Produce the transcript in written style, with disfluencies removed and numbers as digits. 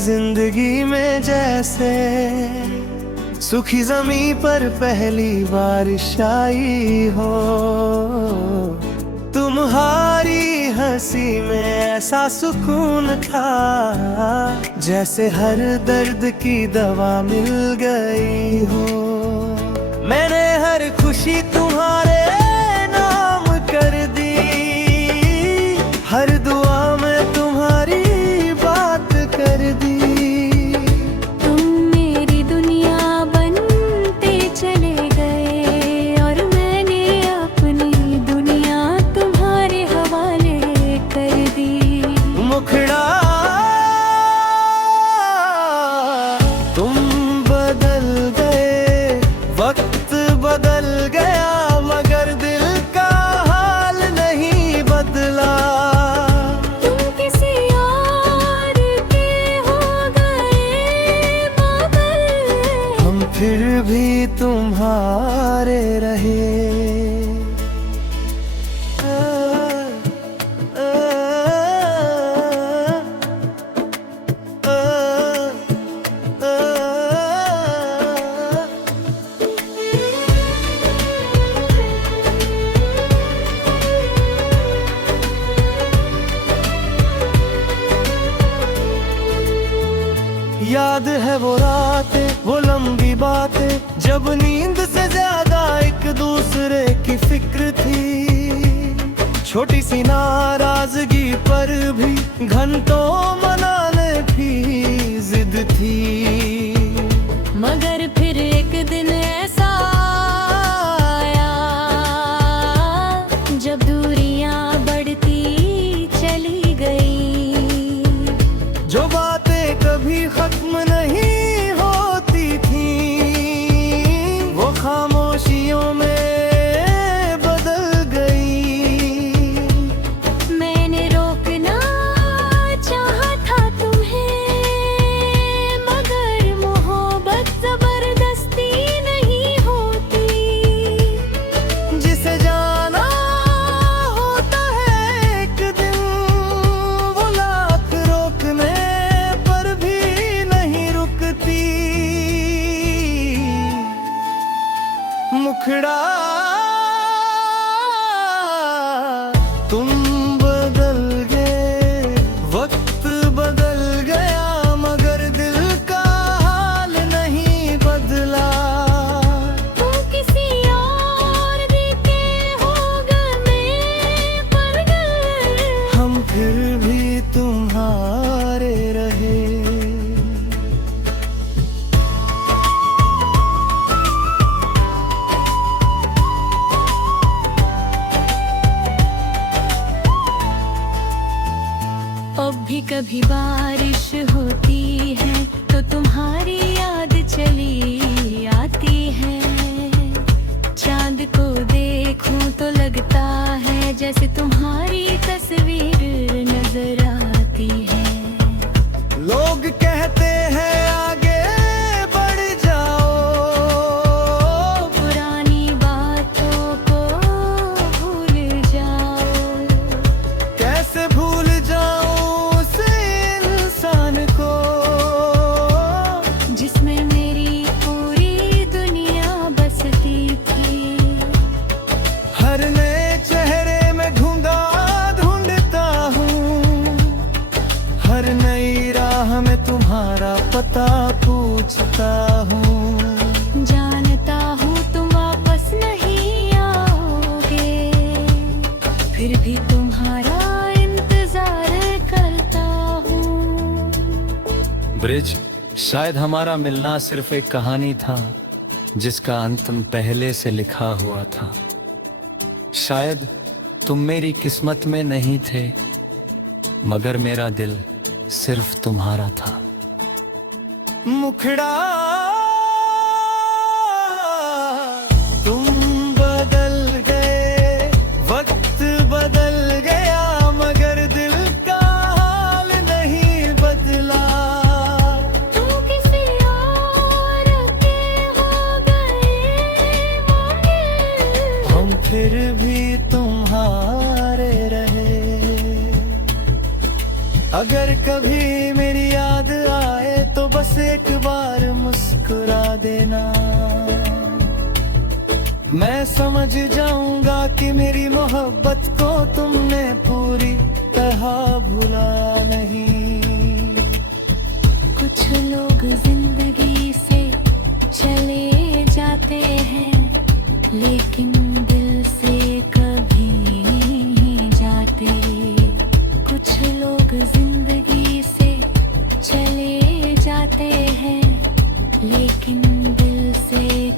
जिंदगी में जैसे सुखी जमीन पर पहली बारिश आई हो। तुम्हारी हंसी में ऐसा सुकून था जैसे हर दर्द की दवा मिल गई हो। मैंने हर खुशी तुम्हारे नाम कर दी, हर दुआ में तुम्हारी बात कर दी। तुम मेरी दुनिया बनते चले गए और मैंने अपनी दुनिया तुम्हारे हवाले कर दी। मुखड़ा तुम बदल गए, वक्त बदल गया, मगर दिल का हाल नहीं बदला। तुम किसी और के हो गए मगर हम फिर भी तुम्हारे रहे। याद है वो रातें, वो लंबी बातें, जब नींद से ज्यादा एक दूसरे की फिक्र थी। छोटी सी नाराजगी पर भी घंटों मनाने की जिद थी। मगर फिर एक दिन ऐसा आया जब दूरियां बढ़ती चली गई। जो बातें कभी खत्म नहीं होती थी वो खामोशियों में बदल गई। मैंने रोकना चाहा था तुम्हें मगर मोहब्बत जबरदस्ती नहीं होती। जिसे जाना होता है एक दिन वो लाख रोकने पर भी नहीं रुकती। मुखड़ा तुम बदल गए, वक्त बदल गया, मगर दिल का हाल नहीं बदला। तुम किसी और के हो गए मगर हम फिर भी तुम्हारे रहे। अब भी कभी बारिश होती है तो तुम्हारी याद चली आती है। चांद को देखूं तो लगता है जैसे तुम्हारी तस्वीर नजर आती है। लोग कहते हैं आगे बढ़ जाओ, पुरानी बातों को भूल जाओ। कैसे भूल जाऊं उस इंसान को जिसमें मेरी पूरी दुनिया बसती थी। हर नए चेहरे में ढूंढा ढूंढता हूँ, हर नई राह में तुम्हारा पता पूछता हूँ। जानता हूँ तुम वापस नहीं आओगे फिर भी तुम्हारा इंतजार करता हूँ। ब्रिज, शायद हमारा मिलना सिर्फ एक कहानी था जिसका अंत पहले से लिखा हुआ था। शायद तुम मेरी किस्मत में नहीं थे मगर मेरा दिल सिर्फ तुम्हारा था। मुखड़ा तुम बदल गए, वक्त बदल गया, मगर दिल का हाल नहीं बदला। तुम किसी और के हो गए मगर हम फिर भी तुम्हारे रहे। अगर कभी मेरी याद आए एक बार मुस्कुरा देना। मैं समझ जाऊंगा कि मेरी मोहब्बत को तुमने पूरी तरह भुला नहीं। कुछ लोग जिंदगी से चले जाते हैं, लेकिन दिल से कभी नहीं जाते। कुछ लोग जिंदगी से चले जाते हैं, लेकिन दिल से